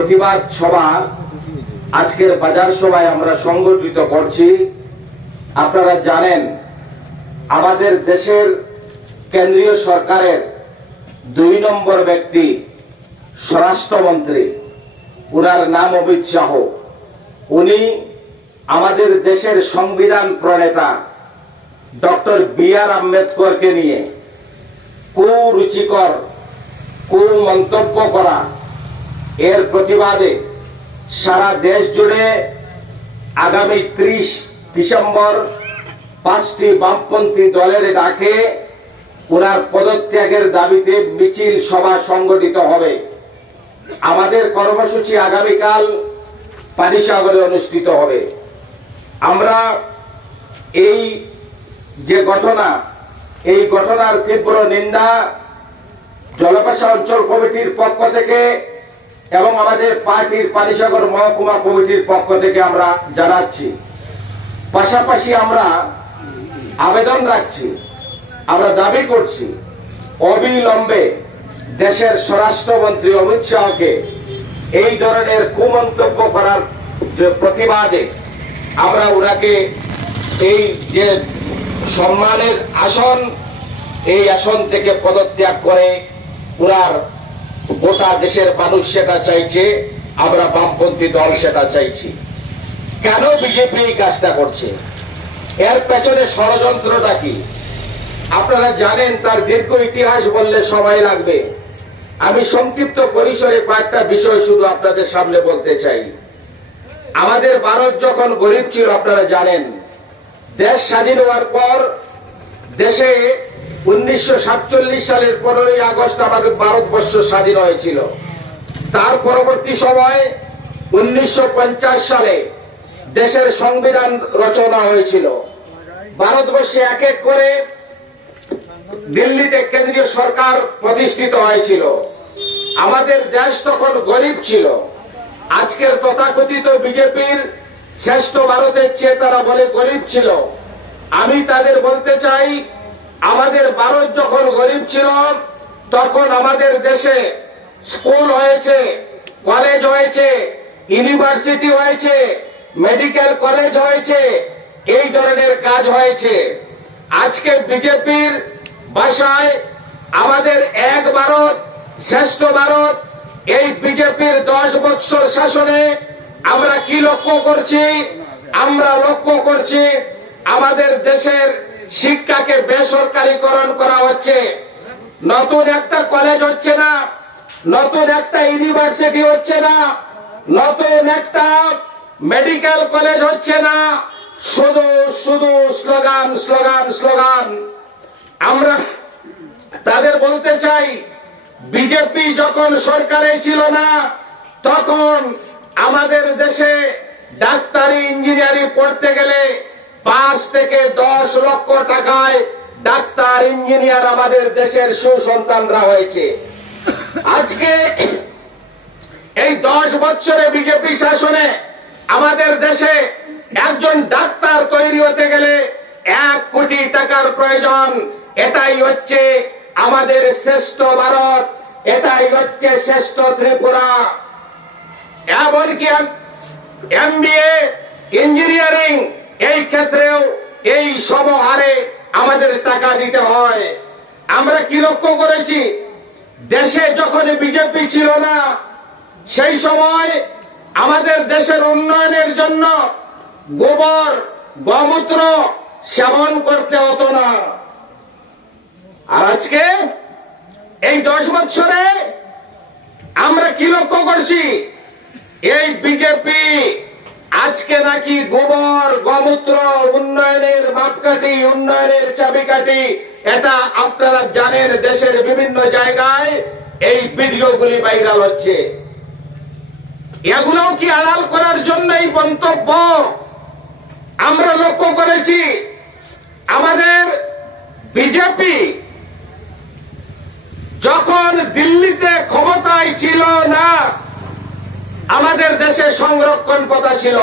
প্রতিবাদ সভা আজকের বাজার সভায় আমরা সংগঠিত করছি। আপনারা জানেন আমাদের দেশের কেন্দ্রীয় সরকারের ২ নম্বর ব্যক্তি স্বরাষ্ট্রমন্ত্রী, উনার নাম অমিত শাহ। উনি আমাদের দেশের সংবিধান প্রণেতা ডক্টর বি.আর. আম্বেদকরকে নিয়ে কুরুচিকর কুমন্তব্য করা, এর প্রতিবাদে সারা দেশ জুড়ে আগামী ৩০ ডিসেম্বর ৫টি বামপন্থী দলের ডাকে ওনার পদত্যাগের দাবিতে মিছিল সভা সংগঠিত হবে। আমাদের কর্মসূচি আগামীকাল পানিসাগরে অনুষ্ঠিত হবে। আমরা এই যে ঘটনা, এই ঘটনার তীব্র নিন্দা জলপাশা অঞ্চল কমিটির পক্ষ থেকে এবং আমাদের পার্টির পানিসাগর মহকুমা কমিটির পক্ষ থেকে আমরা জানাচ্ছি। পাশাপাশি আমরা আবেদন রাখছি, আমরা দাবি করছি অবিলম্বে দেশের স্বরাষ্ট্রমন্ত্রী অমিত শাহকে এই ধরনের কুমন্তব্য করার প্রতিবাদে আমরা ওনাকে এই যে সম্মানের আসন, এই আসন থেকে পদত্যাগ করে ওনার গোটা দেশের মানুষ সেটা চাইছে, আমরা বামপন্থী দল সেটা চাইছি। কেন বিজেপি এই কাজটা করছে? এর পেছনে ষড়যন্ত্রটা কি আপনারা জানেন। তার দীর্ঘ ইতিহাস বললে সময় লাগবে। আমি সংক্ষিপ্ত পরিসরে কয়েকটা বিষয় শুধু আপনাদের সামনে বলতে চাই। আমাদের ভারত যখন গরিব ছিল, আপনারা জানেন, দেশ স্বাধীন হওয়ার পর দেশে 1947 সালের 15ই আগস্ট আমাদের ভারতবর্ষ স্বাধীন হয়েছিল। তার পরবর্তী সময় 1950 সালে দেশের সংবিধান রচনা হয়েছিল। ভারতবর্ষে এক এক করে দিল্লিতে কেন্দ্রীয় সরকার প্রতিষ্ঠিত হয়েছিল। আমাদের দেশ তখন গরিব ছিল। আজকের তথাকথিত বিজেপির শ্রেষ্ঠ ভারতের চেয়ে তারা বলে গরিব ছিল। আমি তাদের বলতে চাই, আমাদের ভারত যখন গরিব ছিল তখন আমাদের দেশে স্কুল হয়েছে, কলেজ হয়েছে, ইউনিভার্সিটি হয়েছে, মেডিকেল কলেজ হয়েছে, এই ধরনের কাজ হয়েছে। আজকে বিজেপির ভাষায় আমাদের এক ভারত শ্রেষ্ঠ ভারত, এই বিজেপির 10 বছর শাসনে আমরা কি লক্ষ্য করছি? আমরা লক্ষ্য করছি আমাদের দেশের শিক্ষাকে বেসরকারীকরণ করা হচ্ছে। নতুন একটা কলেজ হচ্ছে না, নতুন একটা ইউনিভার্সিটি হচ্ছে না, নতুন একটা মেডিকেল কলেজ হচ্ছে না, শুধু শুধু স্লোগান স্লোগান স্লোগান। আমরা তাদের বলতে চাই, বিজেপি যখন সরকারে ছিল না তখন আমাদের দেশে ডাক্তারি ইঞ্জিনিয়ারিং পড়তে গেলে 5 থেকে 10 লক্ষ টাকায় ডাক্তার ইঞ্জিনিয়ার আমাদের দেশের সুসন্তানরা হয়েছে। আজকে এই 10 বছরে বিজেপি শাসনে আমাদের দেশে একজন ডাক্তার তৈরি হতে গেলে 1 কোটি টাকার প্রয়োজন। এটাই হচ্ছে আমাদের শ্রেষ্ঠ ভারত, এটাই হচ্ছে শ্রেষ্ঠ ত্রিপুরা। এমনকি MBA ইঞ্জিনিয়ারিং এই ক্ষেত্রেও এই সমহারে আমাদের টাকা দিতে হয়। আমরা কি লক্ষ্য করেছি? দেশে যখন বিজেপি ছিল না সেই সময় আমাদের দেশের উন্নয়নের জন্য গোবর গোমূত্র সেবন করতে হতো না। আর আজকে এই 10 বছরে আমরা কি লক্ষ্য করছি? এই বিজেপি আজকে নাকি গোবর গোমূত্র উন্নয়নের মাপকাঠি, উন্নয়নের চাবিকাঠি, এটা আপনারা জানেন। দেশের বিভিন্ন জায়গায় এই ভিডিওগুলি ভাইরাল হচ্ছে। এগুলো কি আড়াল করার জন্য এই মন্তব্য? আমরা লক্ষ্য করেছি আমাদের বিজেপি যখন দিল্লিতে ক্ষমতায় ছিল না, আমাদের দেশে সংরক্ষণ প্রথা ছিল।